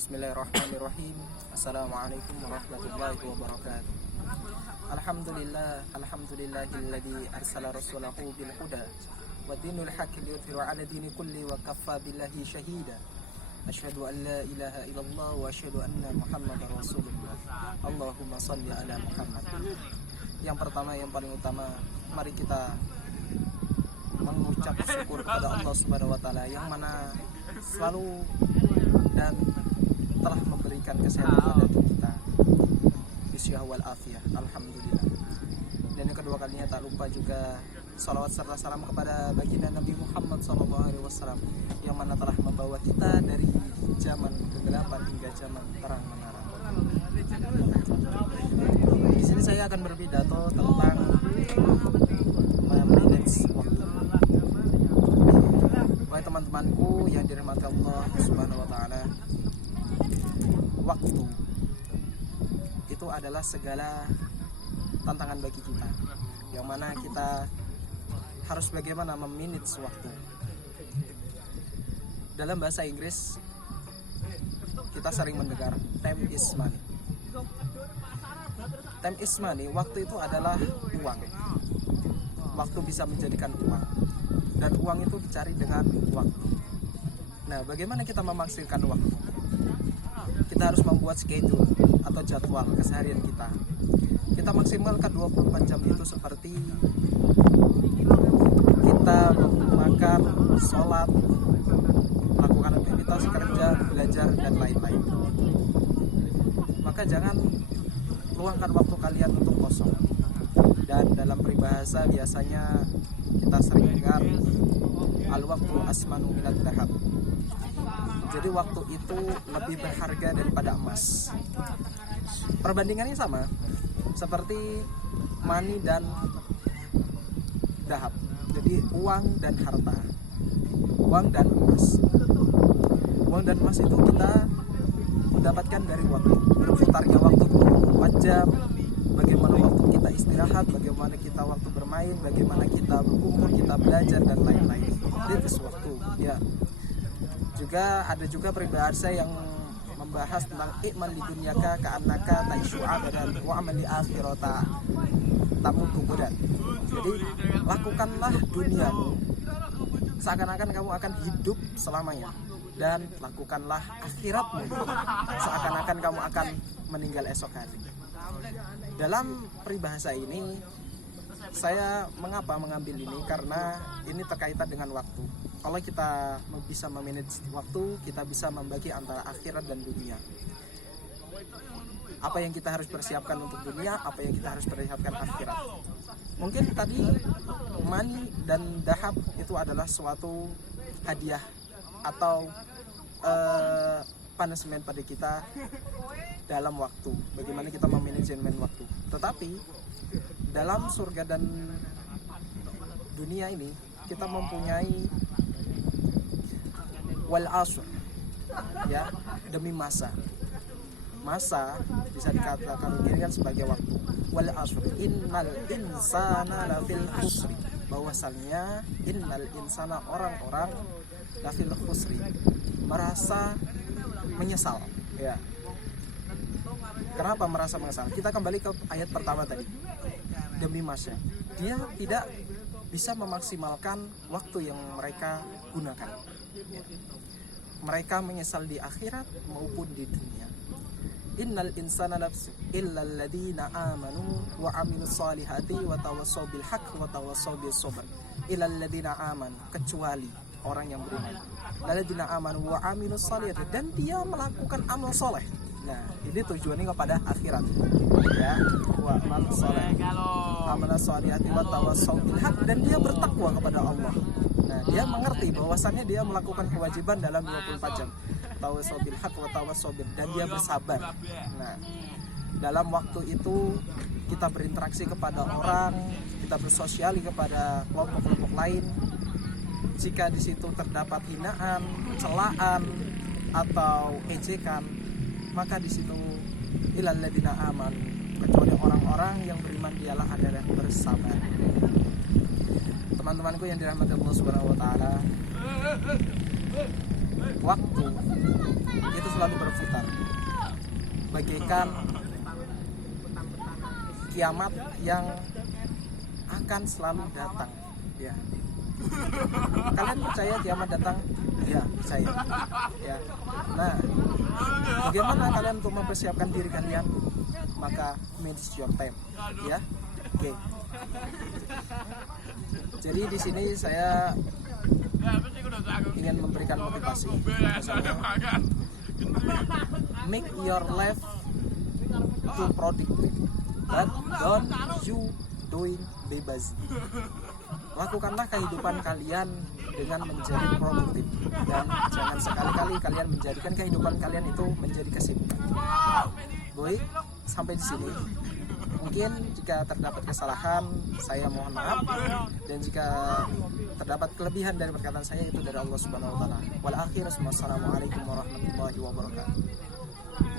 Bismillahirrahmanirrahim. Assalamualaikum warahmatullahi wabarakatuh. Alhamdulillahilladzi arsala rasulahu bil huda wa dinul haqqi liyudhhirahu 'ala dini kulli wa kaffa billahi shahida. Asyhadu an la ilaha illallah wa asyhadu anna Muhammadar Rasulullah. Allahumma shalli ala Muhammad. Yang pertama, yang paling utama, mari kita mengucap syukur kepada Allah Subhanahu wa taala yang mana selalu dan telah memberikan kesehatan pada kita, bisyah wal afiyah, alhamdulillah. Dan yang kedua kalinya tak lupa juga salawat serta salam kepada baginda Nabi Muhammad SAW yang mana telah membawa kita dari zaman kegelapan hingga zaman terang mengarang. Di sini saya akan berpidato tentang manage waktu. Wahai teman-temanku yang dirahmati Allah Subhanahu wa taala, waktu itu adalah segala tantangan bagi kita, yang mana kita harus bagaimana memanage waktu. Dalam bahasa Inggris kita sering mendengar time is money. Time is money, waktu itu adalah uang. Waktu bisa menjadikan uang, dan uang itu dicari dengan waktu. Nah, bagaimana kita memaksimalkan waktu? Kita harus membuat schedule atau jadwal keseharian kita. Kita maksimalkan 24 jam itu seperti kita makan, sholat, melakukan aktivitas kerja, belajar, dan lain-lain. Maka jangan luangkan waktu kalian untuk kosong. Dan dalam peribahasa biasanya kita sering dengar al-waqtu asmanu minad dhahab. Jadi waktu itu lebih berharga daripada emas. Perbandingannya sama seperti money dan dahab. Jadi uang dan harta, uang dan emas. Uang dan emas itu kita mendapatkan dari waktu. Berputarnya waktu 24 jam, bagaimana waktu kita istirahat, bagaimana kita waktu bermain, bagaimana kita berkumpul, kita belajar, dan lain-lain. Itu waktu, ya. Juga ada juga peribahasa yang membahas tentang i'mal li dunyaka ka'annaka ta'ishu abadan wa amal li akhirata tamutu qudan. Jadi lakukanlah duniamu seakan-akan kamu akan hidup selamanya, dan lakukanlah akhiratmu seakan-akan kamu akan meninggal esok hari. Dalam peribahasa ini saya mengapa mengambil ini, karena ini terkaitan dengan waktu. Kalau kita bisa memanage waktu, kita bisa membagi antara akhirat dan dunia. Apa yang kita harus persiapkan untuk dunia, apa yang kita harus persiapkan akhirat. Mungkin tadi money dan dahab itu adalah suatu hadiah atau punishment pada kita dalam waktu. Bagaimana kita memanajemen waktu. Tetapi dalam surga dan dunia ini kita mempunyai wal asr, ya, demi masa bisa dikatakan kan sebagai waktu. Wal asr innal insana lafil khusri, bahwasannya innal insana, orang-orang, lafil khusri, merasa menyesal, ya. Kenapa merasa menyesal? Kita kembali ke ayat pertama tadi. Demi masa, dia tidak bisa memaksimalkan waktu yang mereka gunakan, ya. Mereka menyesal di akhirat maupun di dunia. Innal insana lafsi illa alladhina amanu wa amilus solihati wa tawassaw bil haqq wa tawassaw bis sabr. Illa alladhina amanu, kecuali orang yang beriman. Alladhina amanu wa amilus solihati, dan dia melakukan amal soleh. Nah, ini tujuannya kepada akhirat, ya. Wa amal soleh, amal solihati wa tawassaw bil haqq, dan dia bertakwa kepada Allah. Nah, dia mengerti bahwasannya dia melakukan kewajiban dalam 24 jam. Tawassaw bil haqq wa tawassaw bir, dan dia bersabar. Nah, dalam waktu itu kita berinteraksi kepada orang, kita bersosiali kepada kelompok-kelompok lain. Jika di situ terdapat hinaan, celaan, atau ejekan, maka di situ ilal ladina aman, kecuali orang-orang yang beriman dialah adalah bersabar. Teman-temanku yang dirahmati Allah Subhanahu wa taala, waktu itu selalu berputar. bagaikan kiamat yang akan selalu datang. Ya. Kalian percaya kiamat datang? Ya, percaya. Ya. Nah, bagaimana kalian untuk mempersiapkan diri kalian? Maka manage your time. Ya. Oke. Jadi di sini saya ingin memberikan motivasi. Misalnya, make your life to productive, but don't you doing bebas. Lakukanlah kehidupan kalian dengan menjadi produktif, dan jangan sekali-kali kalian menjadikan kehidupan kalian itu menjadi kesibukan. Baik, sampai di sini. Mungkin jika terdapat kesalahan, saya mohon maaf, dan jika terdapat kelebihan dari perkataan saya itu dari Allah Subhanahu wa taala. Wal akhir, wassalamualaikum warahmatullahi wabarakatuh.